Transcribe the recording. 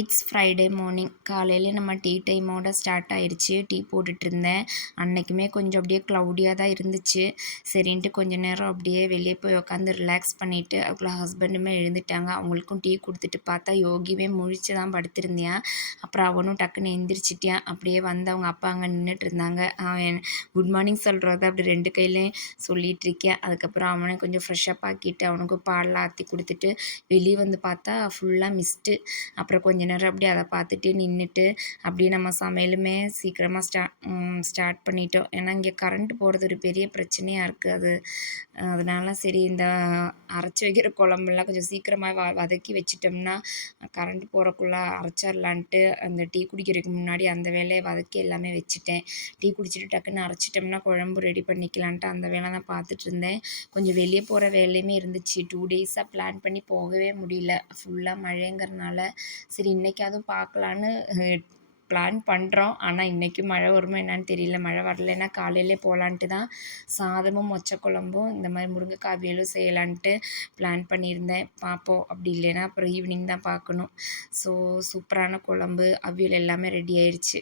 It's Friday morning. காலையில் நம்ம tea டைமோட start ஆயிடுச்சு. டீ போட்டுட்ருந்தேன். அன்னைக்குமே கொஞ்சம் அப்படியே க்ளவுடியாக தான் இருந்துச்சு. சரின்ட்டு கொஞ்ச நேரம் அப்படியே வெளியே போய் உட்காந்து ரிலாக்ஸ் பண்ணிவிட்டு அதுக்குள்ள ஹஸ்பண்டுமே எழுந்துட்டாங்க. அவங்களுக்கும் டீ கொடுத்துட்டு பார்த்தா யோகியுமே முழிச்சு தான் படுத்திருந்தியான். அப்புறம் அவனும் டக்குன்னு எந்திரிச்சிட்டியான். அப்படியே வந்து அவங்க அப்பா அங்கே நின்றுட்டு இருந்தாங்க. அவன் குட் மார்னிங் சொல்கிறத அப்படி 2 கையிலையும் சொல்லிகிட்டு இருக்கேன். அதுக்கப்புறம் அவனை கொஞ்சம் ஃப்ரெஷ்ஷப் ஆக்கிட்டு அவனுக்கும் பால்லாம் ஆற்றி கொடுத்துட்டு வெளியே வந்து பார்த்தா ஃபுல்லாக மிஸ்ட்டு. அப்புறம் கொஞ்ச நேரம் அப்படியே அதை பார்த்துட்டு நின்றுட்டு அப்படியே நம்ம சமையலுமே சீக்கிரமாக ஸ்டார்ட் பண்ணிட்டோம். ஏன்னா இங்கே கரண்ட் போகிறது ஒரு பெரிய பிரச்சனையாக இருக்குது. அதனால சரி இந்த அரைச்சி வைக்கிற குழம்புலாம் கொஞ்சம் சீக்கிரமாக வதக்கி வச்சிட்டோம்னா கரண்ட் போகிறக்குள்ளே அரைச்சிடலான்ட்டு அந்த டீ குடிக்கிறதுக்கு முன்னாடி அந்த வேலையை வதக்கி எல்லாமே வச்சுட்டேன். டீ குடிச்சிட்டு டக்குன்னு அரைச்சிட்டோம்னா குழம்பு ரெடி பண்ணிக்கலான்ட்டு அந்த வேலை தான் பார்த்துட்டு இருந்தேன். கொஞ்சம் வெளியே போகிற வேலையுமே இருந்துச்சு. 2 டேஸாக பிளான் பண்ணி போகவே முடியல. ஃபுல்லாக மழைங்கிறனால சரி இன்றைக்காவது பார்க்கலான்னு பிளான் பண்ணுறோம். ஆனால் இன்றைக்கும் மழை வருமா என்னான்னு தெரியல. மழை வரலைன்னா காலையிலே போகலான்ட்டு தான் சாதமும் மொச்சை குழம்பும் இந்த மாதிரி முருங்கைக்காய் அவியலும் செய்யலான்ட்டு பிளான் பண்ணியிருந்தேன். பார்ப்போம். அப்படி இல்லைன்னா அப்புறம் ஈவினிங் தான் பார்க்கணும். ஸோ சூப்பரான குழம்பு அவியல் எல்லாமே ரெடி ஆயிடுச்சு.